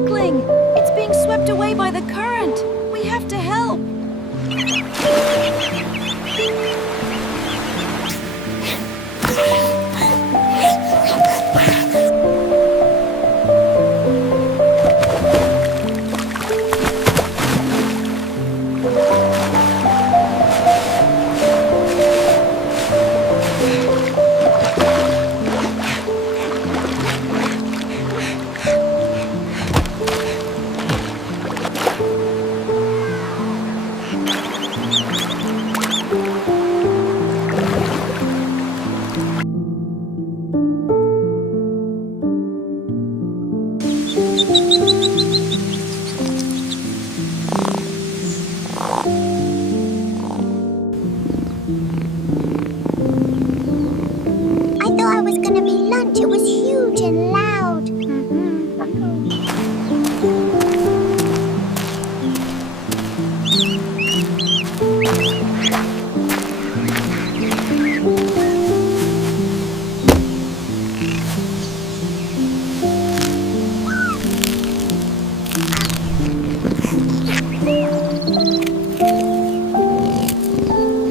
duckling! It's being swept away by the current! We have to help! I thought I was gonna be lunch. It was huge and loud.